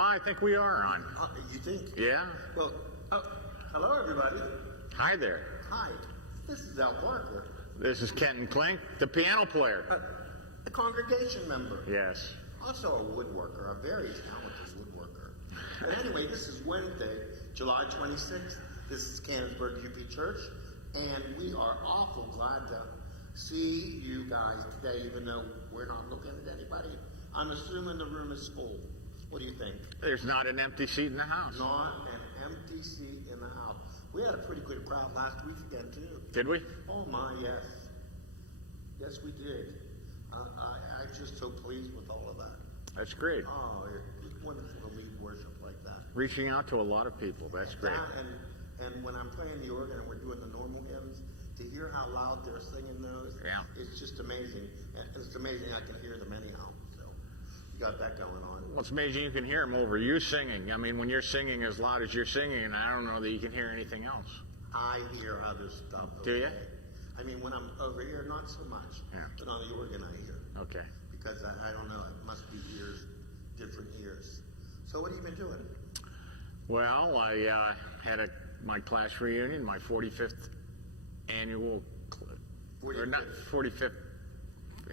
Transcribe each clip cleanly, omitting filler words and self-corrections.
Oh, I think we are on. You think? Yeah. Well, hello everybody. Hi there. Hi. This is Al Parker, This is Kenton Clink, the piano player. a congregation member. Yes. Also a woodworker, a very talented woodworker. But anyway, this is Wednesday, July 26th. This is Canonsburg UP Church, and we are awful glad to see you guys today, even though we're not looking at anybody. I'm assuming the room is full. What do you think? There's not an empty seat in the house. Not an empty seat in the house. We had a pretty good crowd last week again, too. Did we? Oh, my, yes. Yes, we did. I'm just so pleased with all of that. That's great. Oh, it's wonderful to lead worship like that. Reaching out to a lot of people. That's great. And when I'm playing the organ and we're doing the normal hymns, to hear how loud they're singing those, it's just amazing. It's amazing I can hear them anyhow. So you got that going on. Well, it's amazing you can hear them over you singing. I mean, when you're singing as loud as you're singing, I don't know that you can hear anything else. I hear other stuff. Do you? I mean, when I'm over here, not so much. Yeah. But on the organ, I hear. Okay. Because I don't know, it must be ears, different ears. So what have you been doing? Well, I had my class reunion, my 45th annual, or not 45th.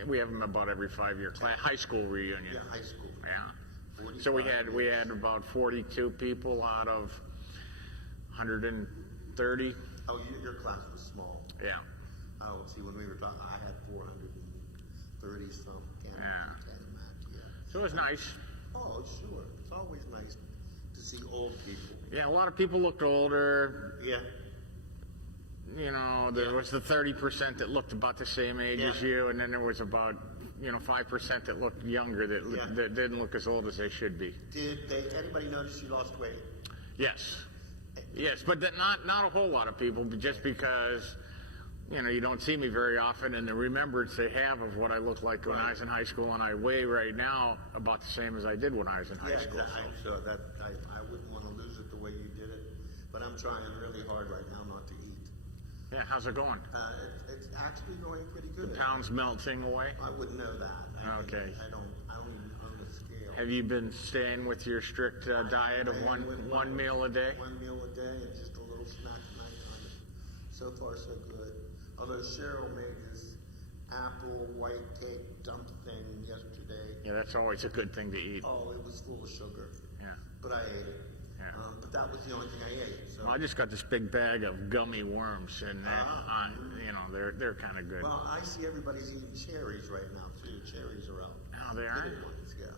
We have them about every 5-year class, high school reunion. Yeah, high school. Yeah. So we had about 42 people out of 130. Oh, your class was small. Yeah. Oh, see, when we were talking, I had 430 some. Can't imagine. Yeah. So it was nice. Oh, sure. It's always nice to see old people. Yeah, a lot of people looked older. Yeah. You know, there was the 30% that looked about the same age as you, and then there was about 5% that looked younger that didn't look as old as they should be. Did anybody notice you lost weight? Yes, but not a whole lot of people, but just because you don't see me very often, and the remembrance they have of what I looked like when I was in high school, and I weigh right now about the same as I did when I was in high school. I'm sure that I wouldn't want to lose it the way you did it, but I'm trying really hard right now not to eat. Yeah, how's it going? It's actually going pretty good. The pounds melting away? I wouldn't know that. Okay. I don't even own the scale. Have you been staying with your strict diet of one meal a day? One meal a day and just a little snack at night on it. So far, so good. Although Cheryl made this apple white cake dump thing yesterday. Yeah, that's always a good thing to eat. Oh, it was full of sugar. Yeah. But I ate it. Yeah. But that was the only thing I ate. So. Well, I just got this big bag of gummy worms, and they're kind of good. Well, I see everybody's eating cherries right now too. Cherries are out. Oh, they are. Little ones, yeah.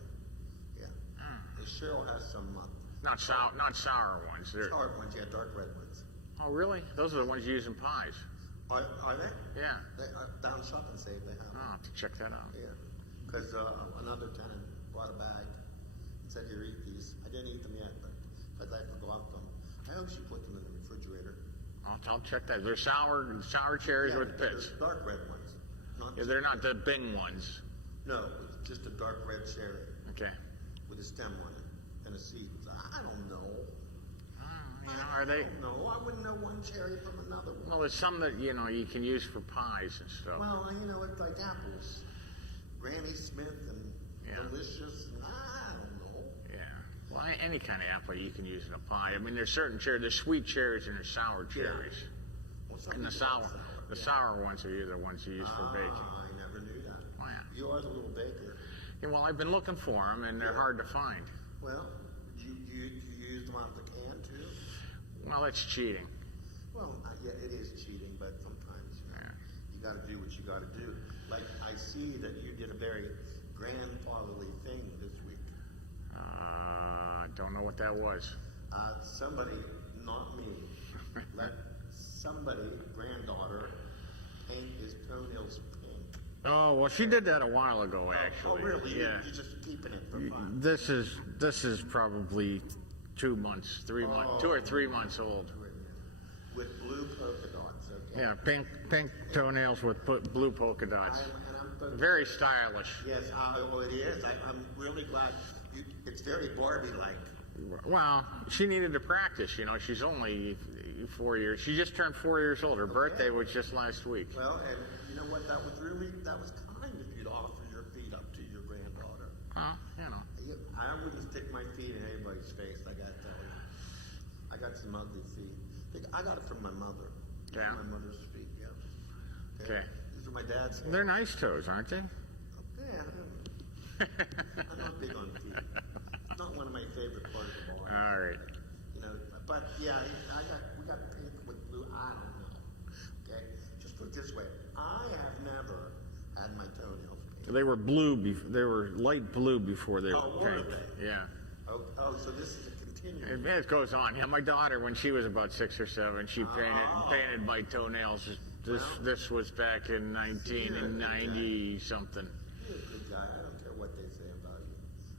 Cheryl has some. Not sour ones. They're sour ones, yeah, dark red ones. Oh, really? Those are the ones you use in pies. Are they? Yeah. Down Shop and Save they have. I'll have to check that out. Yeah. Because another tenant brought a bag and said, "Here, eat these." I didn't eat them yet, but because I forgot them. I hope she put them in the refrigerator. I'll check that. They're sour cherries with pits. Dark red ones. They're not the Bing ones. No, it's just a dark red cherry. Okay. With a stem on it and a seed. I don't know. Are they? No, I wouldn't know one cherry from another one. Well, there's some that you can use for pies and stuff. Well, it's like apples. Granny Smith and Delicious. And I don't know. Yeah. Well, any kind of apple you can use in a pie. I mean, there's certain cherries. There's sweet cherries and there's sour cherries. Well, and the sour ones are the ones you use for baking. I never knew that. Wow. You are the little baker. Yeah, well, I've been looking for them, and they're hard to find. Well, you use them out of the can too? Well, it's cheating. Well, yeah, it is cheating, but sometimes you got to do what you got to do. Like I see that you did a very grandfatherly thing this week. Don't know what that was. Somebody, not me, let somebody, granddaughter, paint his toenails pink. Oh, well, she did that a while ago, actually. Oh, really? Yeah. You're just keeping it for fun. This is probably 2 months, 3 months, 2 or 3 months old. With blue polka dots, okay? Yeah, pink toenails with blue polka dots. Very stylish. Yes, well, it is. I'm really glad. It's very Barbie-like. Well, she needed to practice. She's only 4 years. She just turned 4 years old. Her birthday was just last week. Well, and you know what? That was kind of you to offer your feet up to your granddaughter. Well, I wouldn't stick my feet in anybody his face, I gotta tell you. I got some ugly feet. I got it from my mother. Yeah. My mother's feet, yeah. Okay. These are my dad's. They're nice toes, aren't they? Yeah. I'm not big on feet. It's not one of my favorite parts of the body. All right. You know, but yeah, we got pink with blue. I don't know. Okay, just put it this way: I have never had my toenails painted. They were blue. They were light blue before they were were pink. they? Yeah. Oh, so this is a continuing. It goes on. Yeah, my daughter, when she was about 6 or 7, she painted my toenails. This was back in 1990 something. You're a good guy. I don't care what they say about you.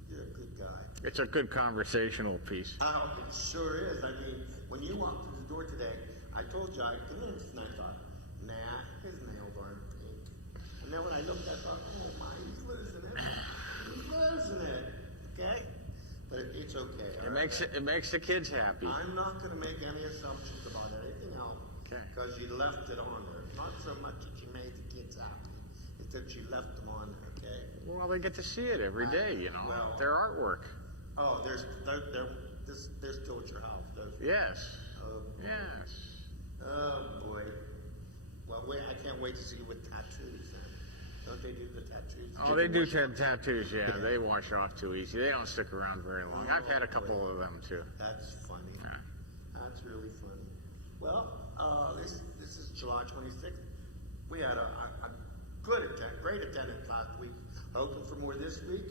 You're a good guy. It's a good conversational piece. Oh, it sure is. I mean, when you walked through the door today, I told you I'd come in, and I thought, nah, his nails aren't pink. And then when I looked, I thought, oh my, he's losing it. He's losing it. Okay? But it's okay. It makes the kids happy. I'm not going to make any assumptions about anything else. Okay. Because you left it on there. Not so much that you made the kids happy. It's that you left them on there, okay? Well, they get to see it every day, you know. Well, their artwork. Oh, they're still at your house, those. Yes. Oh, Yes. oh boy. Well, I can't wait to see you with tattoos. Don't they do the tattoos? Oh, they do tattoos, yeah. They wash off too easy. They don't stick around very long. I've had a couple of them, too. That's funny. Yeah. That's really funny. Well, this is July 26th. We had a great attendance last week. Hoping for more this week.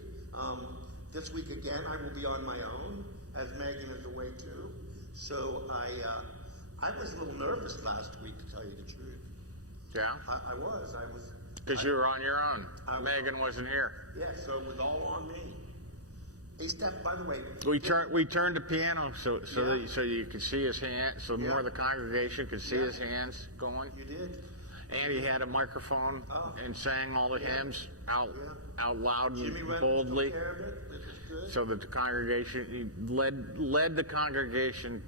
This week again, I will be on my own, as Megan is away too. So I was a little nervous last week, to tell you the truth. Yeah? I was. Because you were on your own. Megan wasn't here. Yeah, so it was all on me. Hey, Steph, by the way. We turned the piano so you could see his hand, so more of the congregation could see his hands going. You did. And he had a microphone and sang all the hymns out loud Jimmy and Reynolds boldly, took care of it, which is good. so that the congregation he led the congregation.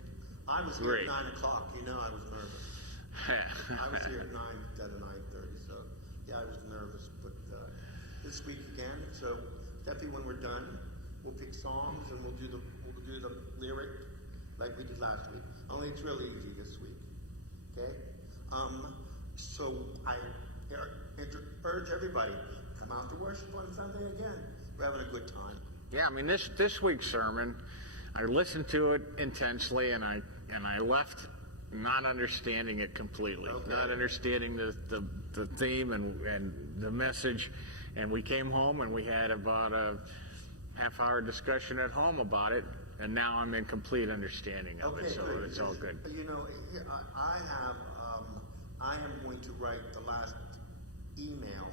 I was here at 9 o'clock. You know, I was nervous. I was here at 9 instead of 9:30. So yeah, I was nervous. But this week again. So Steffi, when we're done, we'll pick songs and we'll do the lyric like we did last week. Only it's really easy this week. Okay. So I urge everybody, come out to worship on Sunday again. We're having a good time. Yeah, I mean this week's sermon, I listened to it intensely, and I left not understanding it completely, not understanding the theme and the message, and we came home and we had about a half-hour discussion at home about it, and now I'm in complete understanding of it, so good. it's all good. You know, I am going to write the last email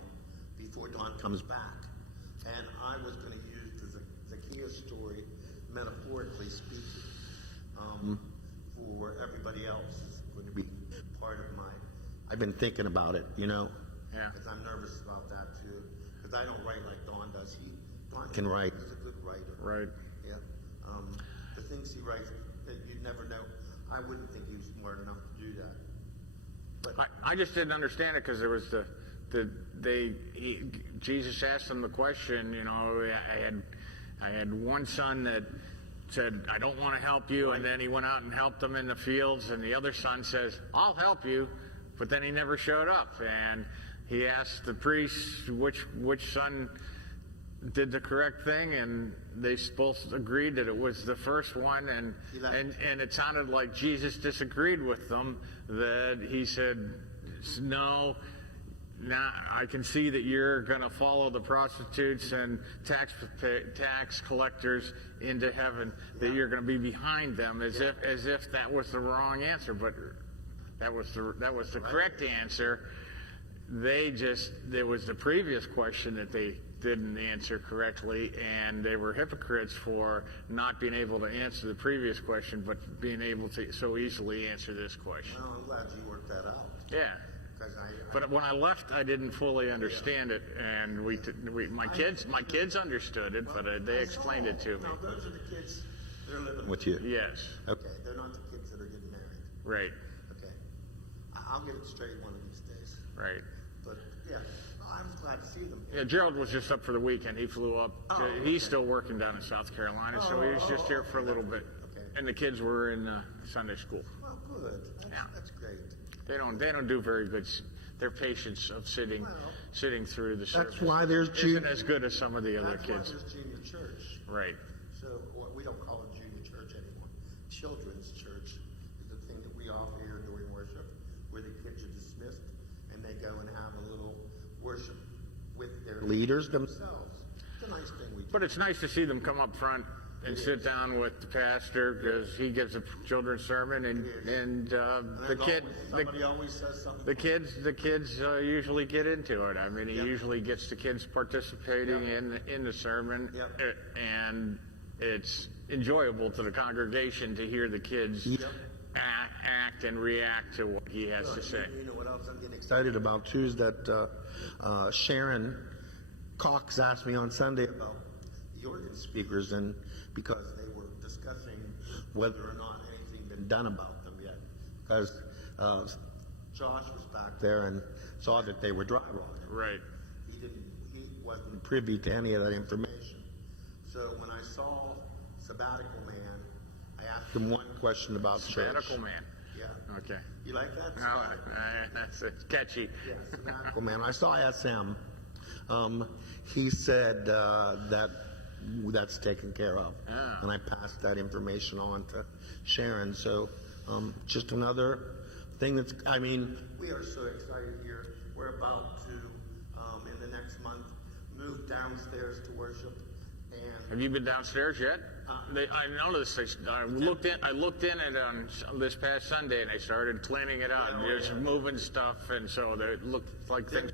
before Dawn comes back. And I was going to use the Zacchaeus story, metaphorically speaking, for everybody else. It's going to be part of my... I've been thinking about it, you know? Yeah. Because I'm nervous about that, too. Because I don't write like Dawn does. Dawn can write. He's a good writer. Right. Yeah. The things he writes, you'd never know. I wouldn't think he was smart enough to do that. But I just didn't understand it because there was Jesus asked them the question. You know, I had one son that said, "I don't want to help you," and then he went out and helped them in the fields, and the other son says, "I'll help you," but then he never showed up, and he asked the priest which son did the correct thing, and they both agreed that it was the first one, and it sounded like Jesus disagreed with them, that he said, "No, now I can see that you're going to follow the prostitutes and tax collectors into heaven, that you're going to be behind them," as if that was the wrong answer, but that was the correct answer. There was the previous question that they didn't answer correctly, and they were hypocrites for not being able to answer the previous question, but being able to so easily answer this question. well, I'm glad you worked that out. Yeah. But when I left, I didn't fully understand it, and my kids understood it, but they explained it to me. Now, those are the kids that are living with you. Yes. Okay, they're not the kids that are getting married. Right. Okay. I'll get it straight one of these days. Right. But, yeah. I'm glad to see them. Yeah, Gerald was just up for the weekend. He flew up. He's still working down in South Carolina, so he was just here for a little bit. Okay. And the kids were in Sunday school. Well, good. That's great. They don't do very good. Their patience of sitting through the service That's why there's isn't as good as some of the other That's kids. why there's junior church. Right. So we don't call it junior church anymore. Children's church is the thing that we offer here during worship, where the kids are dismissed and they go and have a little worship with their leaders themselves. It's a nice thing we do. But it's nice to see them come up front and sit down with the pastor because he gives a children's sermon and Somebody always says something. the kids usually get into it. I mean, he usually gets the kids participating in the sermon, and it's enjoyable to the congregation to hear the kids act and react to what he has to say. You know what else I'm getting Excited about too is that Sharon Cox asked me on Sunday about the organ speakers, and because they were discussing whether or not anything been done about them yet, because Josh was back there and saw that they were dry rotted. Right. He wasn't privy to any of that information. So when I saw Sabbatical Man, I asked him one question about Sabbatical church. Man. Yeah. Okay. You like that? No, that's catchy. Yeah, Sabbatical Man. I saw SM. He said that's taken care of, and I passed that information on to Sharon. So just another thing that's, I mean, we are so excited here. We're about to, in the next month, move downstairs to worship. And Have you been downstairs yet? I noticed. I looked in it on this past Sunday, and I started cleaning it out, just moving stuff, and so it looked like things.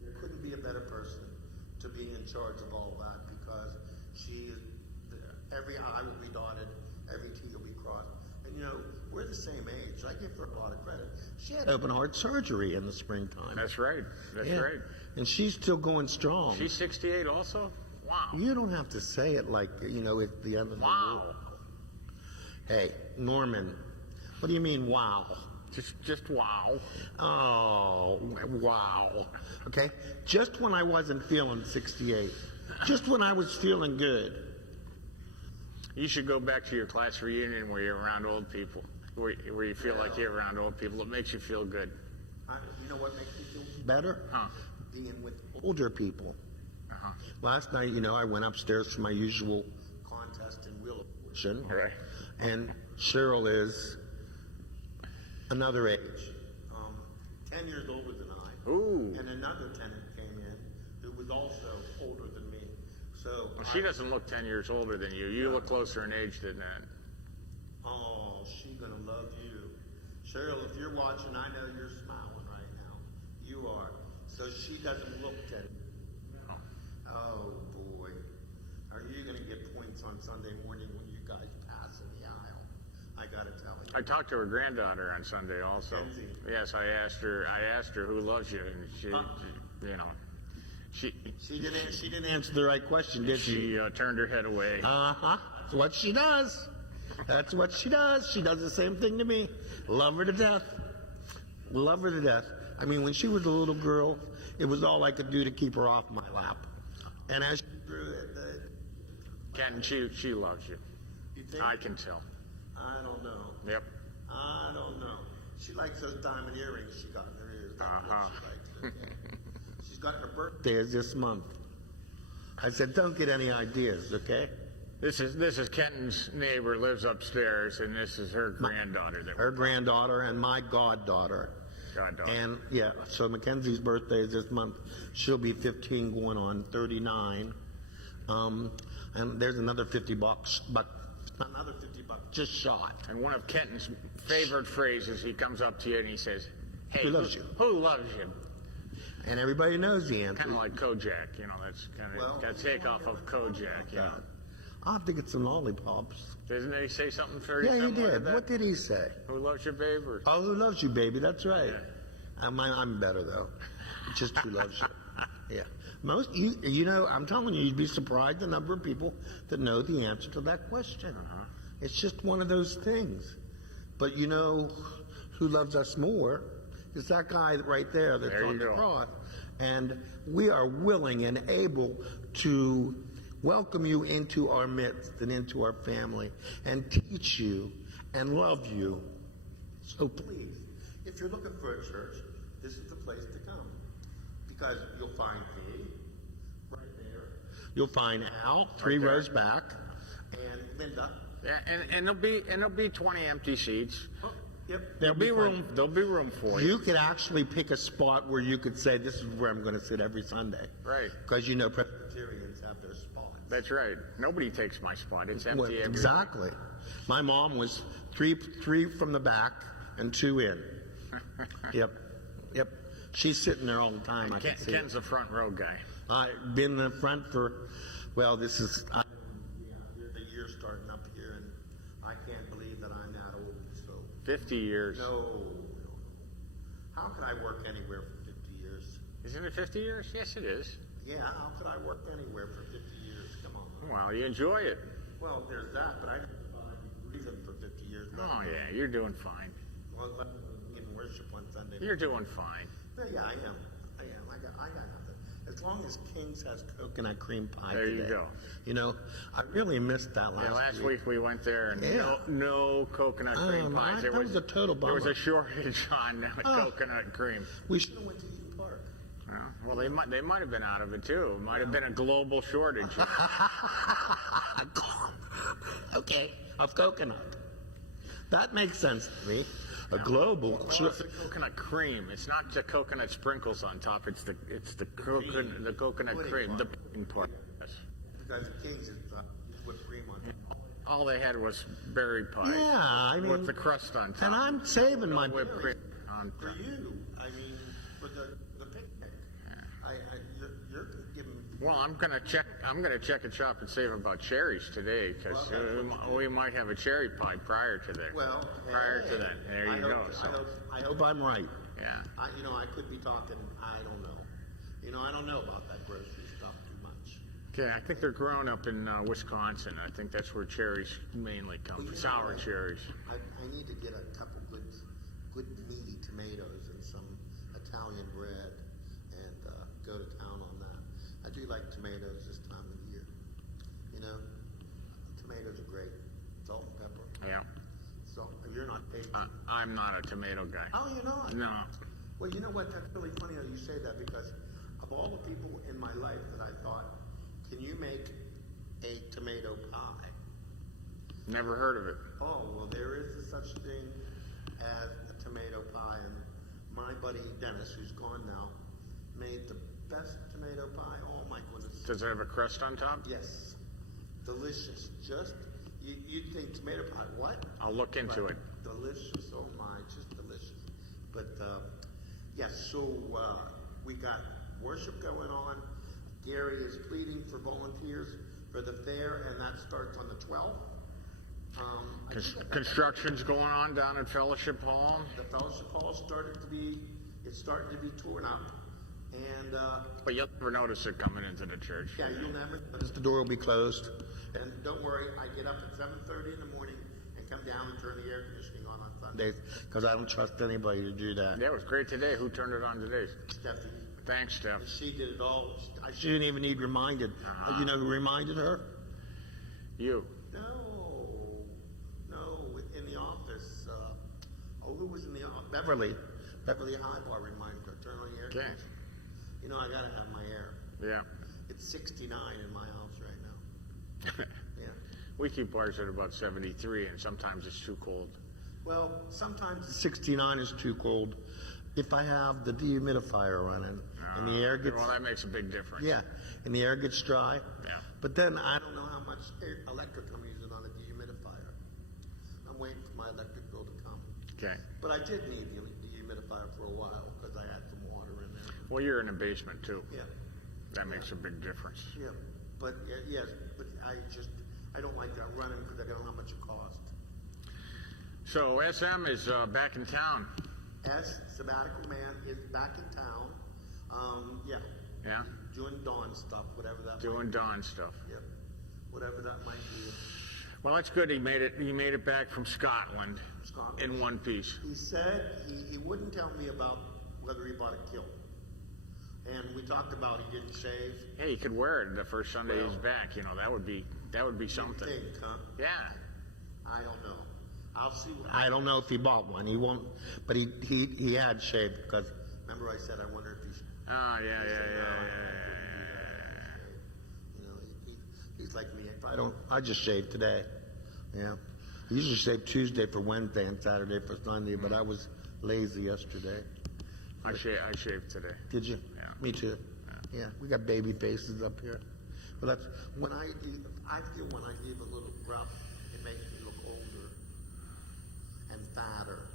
There couldn't be a better person to be in charge of all that, because she is, every I will be dotted, every T will be crossed. And you know, we're the same age. I give her a lot of credit. She had open heart surgery in the springtime. That's right. That's right. And she's still going strong. She's 68 also? Wow. You don't have to say it like, you know, at the end of the Wow. world. Hey, Norman, what do you mean, wow? Just wow. Oh, wow. Okay? Just when I wasn't feeling 68. Just when I was feeling good. You should go back to your class reunion where you're around old people, where you feel like you're around old people. It makes you feel good. You know what makes me feel Better? Huh. being with Older people. Uh-huh. Last night, you know, I went upstairs for my usual contest in wheel of fortune. Right. And Cheryl is another age. 10 years older than I. Ooh. And another tenant came in who was also older than me. So Well, she doesn't look 10 years older than you. You look closer in age than that. Oh, she's gonna love you. Cheryl, if you're watching, I know you're smiling right now. You are. So she doesn't look 10. Oh boy. Are you gonna get points on Sunday morning when you guys pass in the aisle? I gotta tell you. I talked to her granddaughter on Sunday also. Kenzie. Yes, I asked her who loves you, and she, you know, she She didn't answer the right question, did she? turned her head away. Uh-huh. That's what she does. That's what she does. She does the same thing to me. Love her to death. Love her to death. I mean, when she was a little girl, it was all I could do to keep her off my lap. And as she grew, Kenton, she loves you. you think? I can tell. I don't know. Yep. I don't know. She likes those diamond earrings she got in her ears. That's what she likes. She's got her birthday is this month. I said, don't get any ideas, okay? This is Kenton's neighbor, lives upstairs, and this is her granddaughter. Her granddaughter and my goddaughter. And yeah, so Mackenzie's birthday is this month. She'll be 15 going on 39. And there's another $50, but another $50 just shot. And one of Kenton's favorite phrases, he comes up to you and he says, "Hey, Who loves you?" Who loves you?" And everybody knows the answer. Kind of like Kojak, you know. That's kind of a takeoff of Kojak, you know. I'll have to get some lollipops. Doesn't he say something very Yeah, he similar to did. that? What did he say? Who loves you, babe? Or... Oh, who loves you, baby? That's right. Yeah. I'm better though. It's just who loves you. Yeah. Most you know, I'm telling you, you'd be surprised the number of people that know the answer to that question. It's just one of those things. But you know, who loves us more It's that guy right there that's There you on the go. cross. And we are willing and able to welcome you into our midst and into our family and teach you and love you. So please, if you're looking for a church, this is the place to come. Because you'll find me right there. You'll find Al, three rows back, and Linda. Yeah, and there'll be 20 empty seats. Oh, yep. There'll be room. There'll be room for you. You could actually pick a spot where you could say, this is where I'm going to sit every Sunday. Right. Because you know Presbyterians have their spots. That's right. Nobody takes my spot. It's empty Well, every exactly. My mom was three from the back and 2 in. Yep. She's sitting there all the time. I can see Ken's it. a front row guy. I've been in the front for, well, this is, the year's starting up here, and I can't believe that I'm that old, so. 50 years. No. How could I work anywhere for 50 years? Isn't it 50 years? Yes, it is. Yeah, how could I work anywhere for 50 years? Come on. Well, you enjoy it. Well, there's that, but I don't know I'd be breathing for 50 years. Oh, yeah, you're doing fine. Well, let me in worship on Sunday. You're doing fine. Yeah, I am. I got nothing. As long as King's has coconut cream pie There today. you go. You know, I really missed that Yeah, last week we went there and Yeah. no coconut cream pies. that was a total There was bummer. a shortage on coconut cream. We should have went to Eaton Park. Well, they might have been out of it too. It might have been a global shortage. Okay, of coconut. That makes sense to me. A global. Well, it's the coconut cream. It's not the coconut sprinkles on top. It's the coconut Pudding cream, part. the pudding part. Yes. Because King's is whipped cream on it. All they had was berry pie. Yeah, I mean, with the crust on top. and I'm saving my whipped cream on For top. you, I mean, for the picnic. You're giving me. Well, I'm gonna check and shop and save about cherries today because we might have a cherry pie prior to that. Well, prior to that, there you go. So I hope I'm right. yeah. I could be talking, I don't know. I don't know about that grocery stuff too much. Okay, I think they're grown up in Wisconsin. I think that's where cherries mainly come from. Sour cherries. I need to get a couple good meaty tomatoes and some Italian bread and go to town on that. I do like tomatoes this time of year. Tomatoes are great. Salt and pepper. Yeah. So you're not tasting. I'm not a tomato guy. Oh, you're not? No. Well, you know what? That's really funny how you say that because of all the people in my life that I thought, can you make a tomato pie? Never heard of it. Oh, well, there is a such thing as a tomato pie, and my buddy Dennis, who's gone now, made the best tomato pie. Oh my goodness! Does it have a crust on top? Yes, delicious. Just you'd think tomato pie. What? I'll look into it. Delicious. Oh my, just delicious. But yes, so we got worship going on. Gary is pleading for volunteers for the fair, and that starts on the 12th. Construction's going on down at Fellowship Hall. The fellowship hall starting to be torn up, and But you'll never notice it coming into the church. yeah, you'll never. The door will be closed. And don't worry, I get up at 7:30 in the morning and come down and turn the air conditioning on Sunday. Because I don't trust anybody to do that. Yeah, it was great today. Who turned it on today? Stephanie, Thanks, Steph. she did it all. She didn't even need reminded. You know who reminded her? You. No, in the office. Who was in the office? Beverly. Beverly Highbar reminded her, turn on the air Okay. conditioning. I gotta have my air. Yeah. It's 69 in my house right now. Yeah. We keep ours at about 73, and sometimes it's too cold. Well, sometimes 69 is too cold. If I have the dehumidifier running and the air gets, Well, that makes a big difference. yeah, and the air gets dry. Yeah. But then I don't know how much electric I'm using on the dehumidifier. I'm waiting for my electric bill to come. Okay. But I did need the dehumidifier for a while because I had some water in there. Well, you're in the basement too. Yeah, That makes a big difference. yeah. But yes, but I don't like that running because I don't know how much it costs. So SM is back in town. Sabbatical Man is back in town. Yeah, Yeah. doing Dawn stuff, whatever that. Doing Dawn stuff. Yep, whatever that might be. Well, that's good. He made it back from Scotland Scotland. in one piece. He said he wouldn't tell me about whether he bought a kilt. And we talked about he didn't shave. Yeah, you could wear it the first Sunday he's Well, back. You know, that would be something. You think, huh? Yeah. I don't know. I'll see what I don't know if he bought one. He won't, but he had shaved because. Remember I said I wonder if he. Oh yeah. You know, he's like me. If I just shaved today. Yeah. I usually shave Tuesday for Wednesday and Saturday for Sunday, but I was lazy yesterday. I shaved today. Did you? Yeah. Me too. Yeah. We got baby faces up here. But that's when I feel when I give a little rough, it makes me look older and fatter.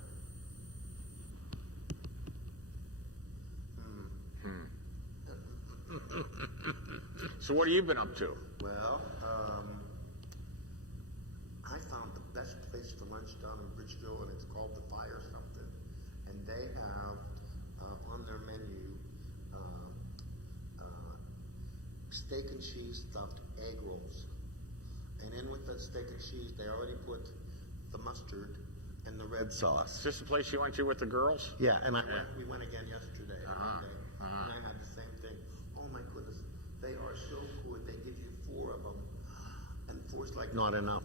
So what have you been up to? Well, I found the best place for lunch down in Bridgeville, and it's called the Fire something. And they have on their menu steak and cheese stuffed egg rolls. And in with the steak and cheese, they already put the mustard and the red sauce. Is this the place you went to with the girls? yeah, and We went again yesterday, Monday, and I had the same thing. Oh my goodness, they are so good. They give you 4 of them, and 4's like not enough.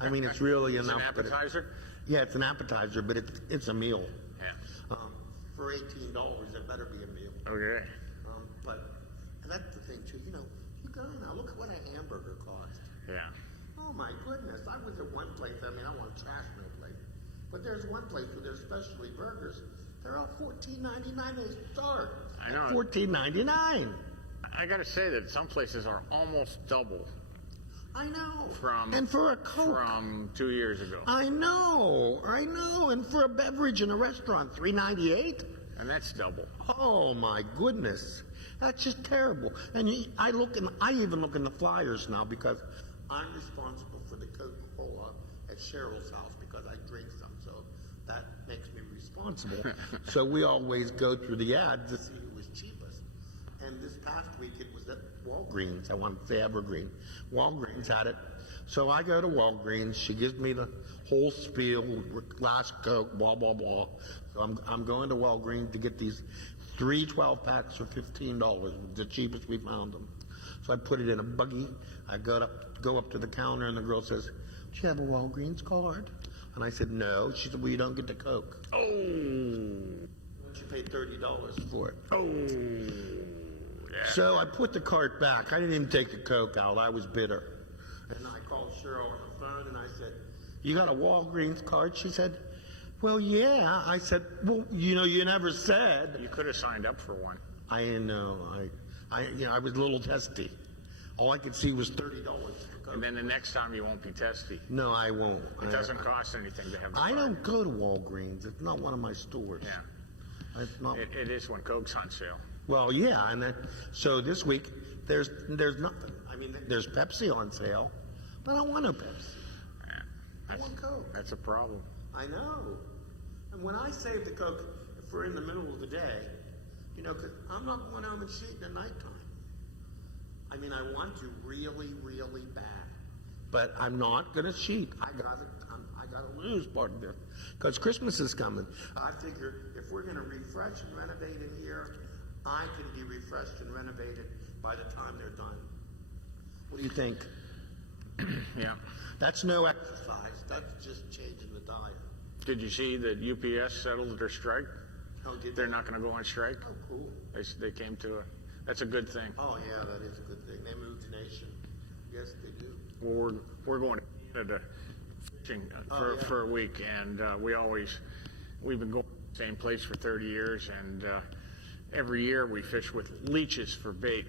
I mean, it's really It's enough. an but appetizer? yeah, it's an appetizer, but it's a meal. Yeah. for $18, it better be a meal. Okay. And that's the thing too. You know, you go now. Look at what a hamburger costs. Yeah. Oh my goodness! I was at one place. I mean, I want to trash no place, but there's one place where there's specialty burgers. They're all $14.99 they start. I know. $14.99. I got to say that some places are almost double I know. And for a Coke. from 2 years ago. I know. And for a beverage in a restaurant, $3.98. And that's double. Oh my goodness, that's just terrible. And I even look in the flyers now because I'm responsible for the Coca-Cola at Cheryl's house because I drink some, so that makes me responsible. so we always go through the ads to See who was cheapest. And this past week it was at Walgreens. Greens. I want to say Evergreen. Walgreens had it. So I go to Walgreens. She gives me the whole spiel, glass Coke, blah, blah, blah. So I'm going to Walgreens to get these 3 12-packs for $15, the cheapest we found them. So I put it in a buggy. I go up to the counter, and the girl says, "Do you have a Walgreens card?" And I said, "No." She said, "Well, you don't get the Coke." Oh. She paid $30 For it. Oh. Yeah. So I put the cart back. I didn't even take the Coke out. I was bitter. And I called Cheryl on the phone and I said, "You got a Walgreens card?" She said, "Well, yeah." I said, "Well, you never said." You could have signed up for one. I didn't know. I was a little testy. All I could see was $30 for Coke. And then the next time you won't be testy. No, I won't. It doesn't cost anything to have the I card. don't go to Walgreens. It's not one of my stores. Yeah. It's not. It is when Coke's on sale. Well, yeah, and so this week there's nothing. I mean, there's Pepsi on sale, but I don't want no Pepsi. I want Coke. That's a problem. I know. And when I save the Coke, if we're in the middle of the day, because I'm not going home and cheating at nighttime. I mean, I want to really, really bad. But I'm not going to cheat. I gotta lose part of this because Christmas is coming. I figure if we're going to refresh and renovate in here, I can be refreshed and renovated by the time they're done. What do you think? Yeah. That's no exercise. That's just changing the diet. Did you see that UPS settled their strike? Oh, did They're they? not going to go on strike. Oh, cool. They came to that's a good thing. Oh, yeah, that is a good thing. They moved the nation. Yes, they do. Well, we're going to Canada fishing for a week, and we've been going to the same place for 30 years, and every year we fish with leeches for bait.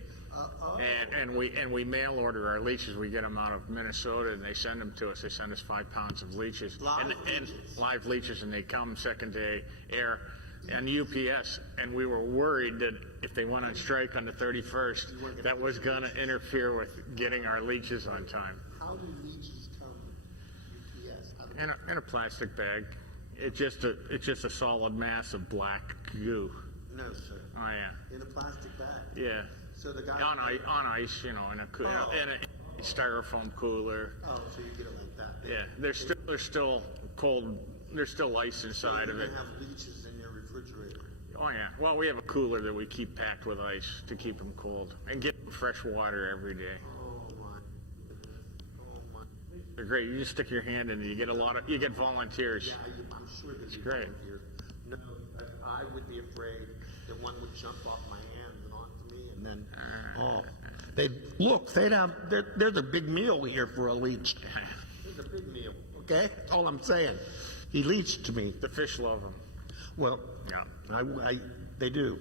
And we mail order our leeches. We get them out of Minnesota, and they send them to us. They send us 5 pounds of leeches, Live and leeches. live leeches, and they come second day air. And UPS, and we were worried that if they went on strike on the 31st, that was going to interfere with getting our leeches on time. How do leeches come UPS? How do In a plastic bag. It's just a solid mass of black goo. No, sir. Oh yeah. In a plastic bag. Yeah. So the guy On ice, in a styrofoam cooler. Oh, so you get it like that. Yeah. There's still cold. There's still ice inside you of it. can have leeches in your refrigerator. Oh, yeah. Well, we have a cooler that we keep packed with ice to keep them cold and get them fresh water every day. Oh, my goodness. Oh, my. They're great. You just stick your hand in and you get volunteers. Yeah, I'm sure that great. Here. No, I would be afraid that one would jump off my hand and onto me, and then there's a big meal here for a leech. There's a big meal. Okay, that's all I'm saying. He leached to me. The fish love them. Well, Yeah. they do.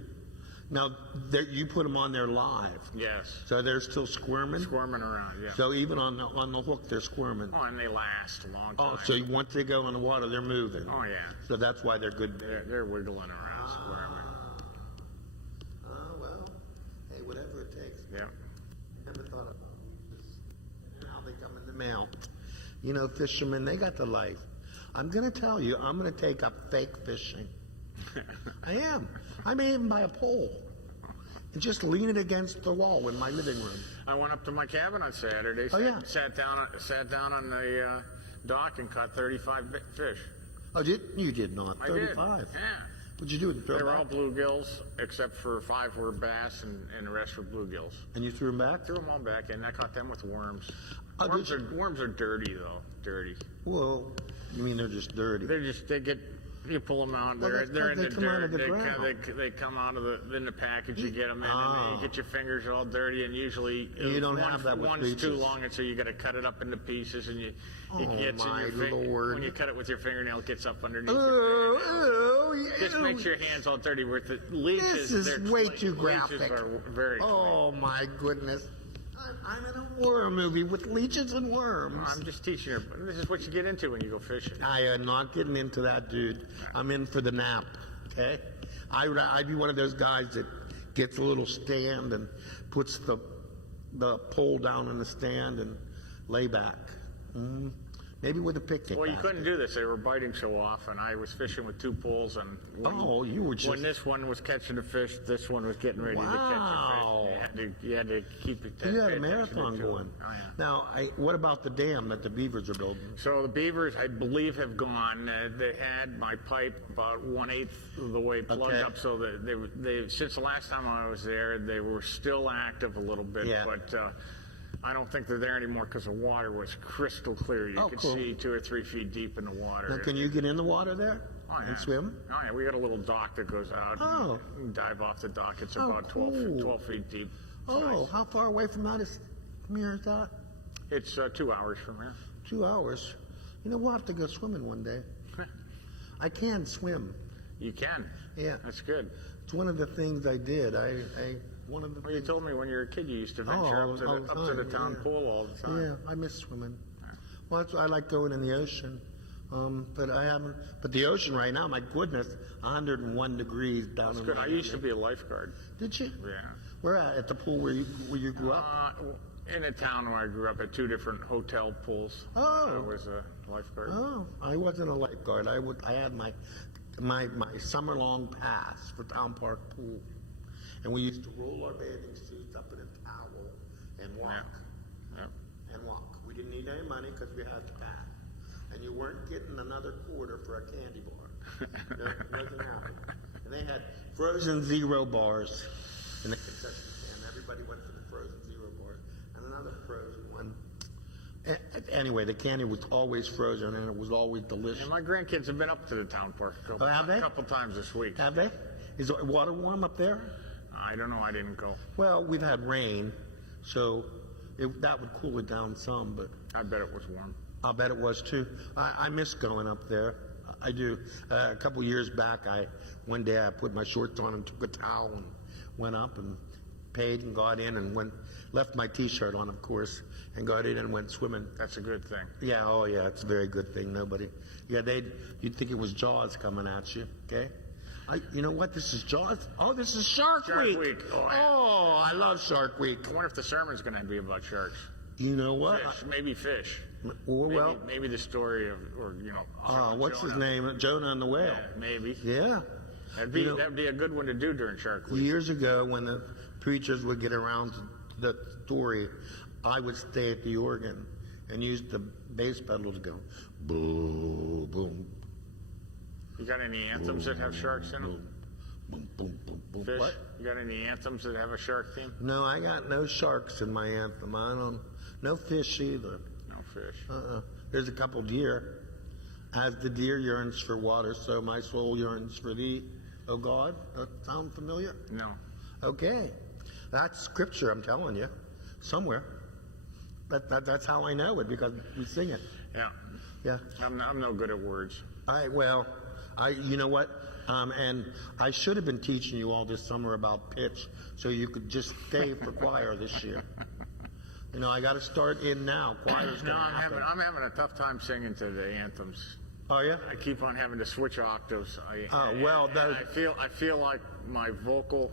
Now you put them on there live. Yes. So they're still squirming. Squirming around. Yeah. So even on the hook, they're squirming. Oh, and they last a long time. Oh, so once they go in the water, they're moving. Oh, yeah. So that's why they're good. They're wiggling around, squirming. Oh, well, hey, whatever it takes. Yeah. Never thought about this. Now they come in the mail. You know, fishermen, they got the life. I'm going to tell you, I'm going to take up fake fishing. I am. I may even buy a pole and just lean it against the wall in my living room. I went up to my cabin on Saturday. Sat down on the dock and caught 35 fish. Oh, you did not? I 35? did. Yeah. What'd you do? They were all bluegills, except for 5 were bass, and the rest were bluegills. And you threw them back? Threw them all back in. I caught them with worms. Oh, Worms are dirty, though. Dirty. Well, you mean they're just dirty? You pull them out. Well, They're in the they come out dirt. of the ground. They come out of in the package. You get them in, and you get your fingers all dirty. And usually, you don't have that with one's leeches. too long, and so you got to cut it up into pieces. And it gets in your finger. Lord. When you cut it with your fingernail, it gets up underneath your fingernail. Just makes your hands all dirty. With the leeches, this is way too graphic. Leeches are very Oh my goodness! I'm in a horror movie with leeches and worms. I'm just teaching you. This is what you get into when you go fishing. I am not getting into that, dude. I'm in for the nap. Okay, I'd be one of those guys that gets a little stand and puts the pole down in the stand and lay back. Maybe with a picnic. Well, you couldn't do this. They were biting so often. I was fishing with 2 poles, and you were just... when this one was catching a fish, this one was getting ready to catch a fish. You had to keep it. You had a marathon going. Oh, yeah. Now, what about the dam that the beavers are building? So the beavers, I believe, have gone. They had my pipe about 1/8 of the way plugged up, so that they since the last time I was there, they were still active a little bit, but. I don't think they're there anymore because the water was crystal clear. You could see 2 or 3 feet deep in the water. Now, can you get in the water there and swim? Oh, yeah. We got a little dock that goes out. Oh. You can dive off the dock. It's about 12 feet deep. Oh, nice. How far away from here is that? It's 2 hours from here. 2 hours? You know, we'll have to go swimming one day. I can swim. You can? Yeah. That's good. It's one of the things I did. Well, you told me when you were a kid you used to venture up to the town pool all the time. Yeah, I miss swimming. Well, I like going in the ocean, but I haven't. But the ocean right now, my goodness, 101 degrees down. That's good. I used to be a lifeguard. Did you? Yeah. Where at the pool where you grew up? In a town where I grew up, at 2 different hotel pools. Oh. I was a lifeguard. Oh, I wasn't a lifeguard. I had my summer-long pass for Town Park Pool. And we used to roll our bathing suits up in a towel and walk. Yeah. And walk. We didn't need any money because we had the pass. And you weren't getting another quarter for a candy bar. No, it wasn't happening. And they had frozen zero bars in the concession stand. Everybody went for the frozen zero bar. And another frozen one. Anyway, the candy was always frozen and it was always delicious. And my grandkids have been up to the town park a couple times this week. Have they? Is the water warm up there? I don't know. I didn't go. Well, we've had rain, so that would cool it down some, but... I bet it was warm. I'll bet it was, too. I miss going up there. I do. A couple years back, one day I put my shorts on and took a towel and went up and paid and got in and left my T-shirt on, of course, and got in and went swimming. That's a good thing. Yeah, oh yeah, it's a very good thing. You'd think it was Jaws coming at you, okay? You know what? This is Jaws. Oh, this is Shark Week. Oh, yeah. Oh, I love Shark Week. I wonder if the sermon's going to be about sharks. You know what? Fish, maybe fish. Well, maybe the story of, what's his name? Jonah and the whale. Yeah, maybe. Yeah. That'd be a good one to do during Shark Week. Years ago, when the preachers would get around to the story, I would stay at the organ and use the bass pedal to go boom, boom. You got any anthems that have sharks in them? Boom, boom, boom, boom. Fish? What? You got any anthems that have a shark theme? No, I got no sharks in my anthem. I don't. No fish either. No fish. There's a couple deer. As the deer yearns for water, so my soul yearns for thee, O God. That sound familiar? No. Okay. That's scripture, I'm telling you. Somewhere. That's how I know it, because we sing it. Yeah. Yeah. I'm no good at words. You know what? And I should have been teaching you all this summer about pitch, so you could just stay for choir this year. You know, I got to start in now. Choir's No, gonna happen. I'm having a tough time singing to the anthems. Oh yeah. I keep on having to switch octaves. Oh, well, and I feel like my vocal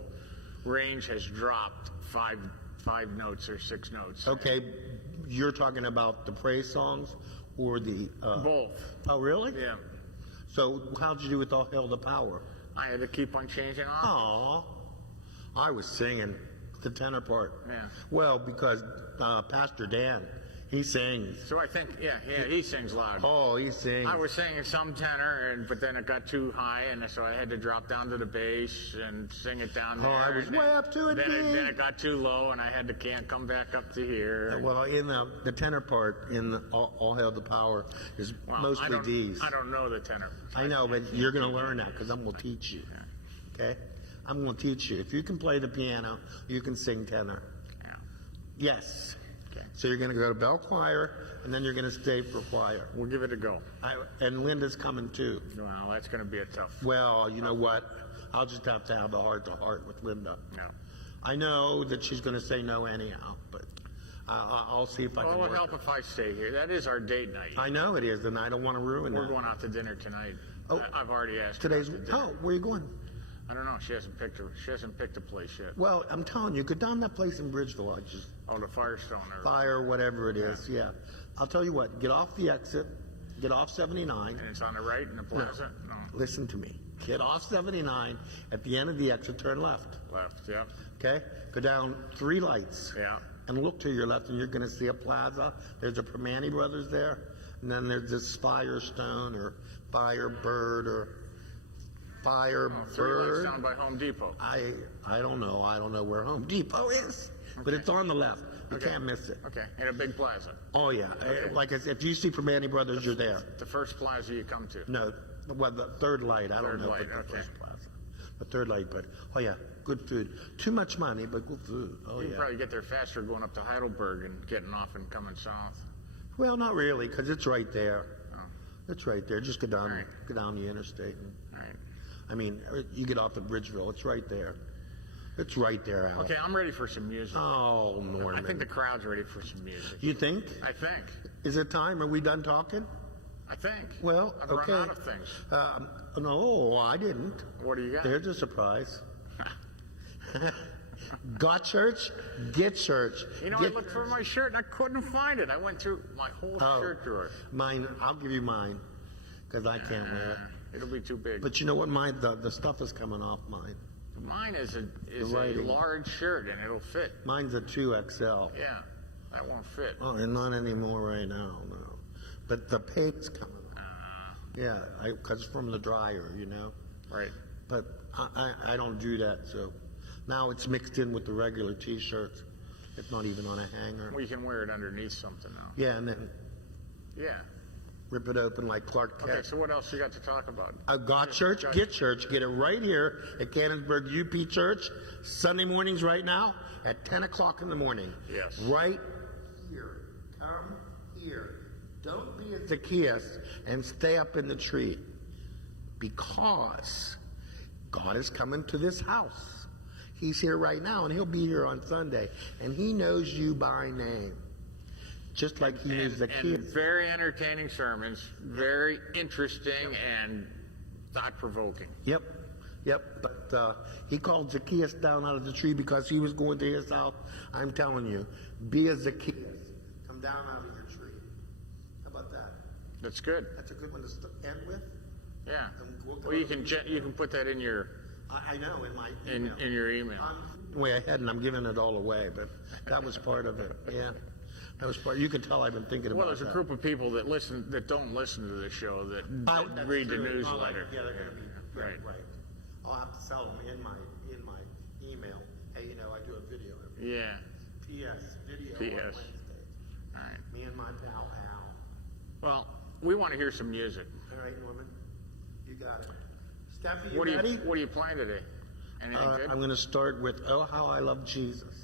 range has dropped five notes or 6 notes. Okay, you're talking about the praise songs or the Both. Oh really? Yeah. So how'd you do with All Hail the Power? I had to keep on changing octaves. Oh, I was singing the tenor part. Yeah. Well, because Pastor Dan, he sings. So I think, yeah, he sings loud. Oh, he sings. I was singing some tenor, but then it got too high, and so I had to drop down to the bass and sing it down there. Oh, I was and way up to a then D. Then it got too low, and I had to can't come back up to here. Well, in the tenor part in All Hail the Power is Well, mostly D's. I don't know the tenor. I know, but you're going to learn that because I'm going to teach you. Okay? I'm going to teach you. If you can play the piano, you can sing tenor. Yeah. Yes. Okay. So you're going to go to bell choir, and then you're going to stay for choir. We'll give it a go. And Linda's coming too. Well, that's going to be a tough. Well, you know what? I'll just have to have a heart-to-heart with Linda. No. I know that she's going to say no anyhow, but I'll see if I can Well, it work would help it. if I stay here. That is our date night. I know it is, and I don't want to ruin We're that. going out to dinner tonight. Oh. I've already asked her Today's. out to dinner. Oh, where are you going? I don't know. She hasn't picked a place yet. Well, I'm telling you, go down that place in Bridgeville. I just Oh, the Firestone. fire, whatever it is. Yeah. I'll tell you what. Get off the exit. Get off 79. And it's on the right in the plaza? No. Listen to me. Get off 79. At the end of the exit, turn left. Left, yeah. Okay? Go down 3 lights. Yeah. And look to your left, and you're going to see a plaza. There's a Permane Brothers there. And then there's this Firestone or Firebird or Firebird. 3 lights down by Home Depot. I don't know. I don't know where Home Depot is. But it's on the left. You Okay. can't miss it. Okay. In a big plaza. Oh, yeah. Like I said, if you see Permane Brothers, you're there. The first plaza you come to. No, well, the third light. I don't Third know light, if it's the okay. first plaza. The third light, but, oh, yeah, good food. Too much money, but good food. Oh, You can yeah. probably get there faster going up to Heidelberg and getting off and coming south. Well, not really, because it's right there. Oh. It's right there. Just go down, Right. go down the interstate. And, All right. I mean, you get off at Bridgeville. It's right there. It's right there, Al. Okay, I'm ready for some music. Oh, Norman. I think the crowd's ready for some music. You think? I think. Is it time? Are we done talking? I think. Well, I've okay. run out of things. No, I didn't. What do you got? There's a surprise. Got church? Get church. You know, I looked for my shirt and I couldn't find it. I went through my whole shirt drawer. Mine, I'll give you mine, because I can't wear it. It'll be too big. But you know what? Mine, the stuff is coming off mine. Mine is a writing. large shirt and it'll fit. Mine's a 2XL. Yeah, that won't fit. Oh, and not anymore right now, no. But the paint's coming off. Yeah, because from the dryer, you know. Right. But I don't do that, so now it's mixed in with the regular T-shirts. It's not even on a hanger. Well, you can wear it underneath something now. Yeah, and then Yeah. rip it open like Clark Kent. Okay, so what else you got to talk about? Got church, get church. Get it right here at Canonsburg UP Church, Sunday mornings right now at 10 o'clock in the morning. Yes. Right here. Come here. Don't be a Zacchaeus and stay up in the tree, because God is coming to this house. He's here right now, and he'll be here on Sunday, and he knows you by name, just like he knew And Zacchaeus. very entertaining sermons, very interesting and thought-provoking. Yep. But he called Zacchaeus down out of the tree because he was going to his house. I'm telling you, be a Zacchaeus. Come down out of your tree. How about that? That's good. That's a good one to end with. Yeah. And we'll Well, you can put that in your I know in my in email. your email. I'm way ahead, and I'm giving it all away, but that was part of it. Yeah, that was part. You can tell I've been thinking Well, about there's a that. group of people that don't listen to the show that That's read the true. newsletter. Yeah, they're going to be Right. right. I'll have to tell them in my email. Hey, you know, I do a video every Yeah. P.S. Video on P.S. Wednesday. All right. Me and my pal Hal. Well, we want to hear some music. All right, Norman. You got it. Steffi, you What ready? do you playing today? Anything good? I'm going to start with "Oh How I Love Jesus."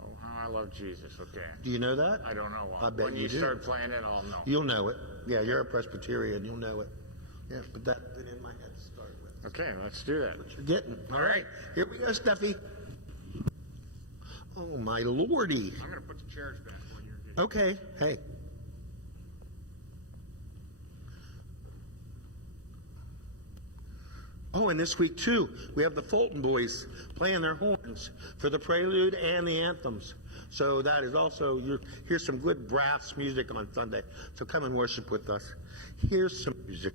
Oh, how I love Jesus. Okay. Do you know that? I don't know. I bet when you you do. start playing it, I'll know. You'll know it. Yeah, you're a Presbyterian. You'll know it. Yes, but that's been in my head to start with. Okay, let's do that. What you're getting. All right. Here we go, Steffi. Oh, my lordy. I'm going to put the chairs back while you're getting. Okay. Hey. Oh, and this week, too, we have the Fulton Boys playing their horns for the prelude and the anthems. So that is also, here's some good brass music on Sunday. So come and worship with us. Here's some music.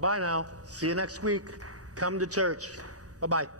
Bye-bye now. See you next week. Come to church. Bye-bye.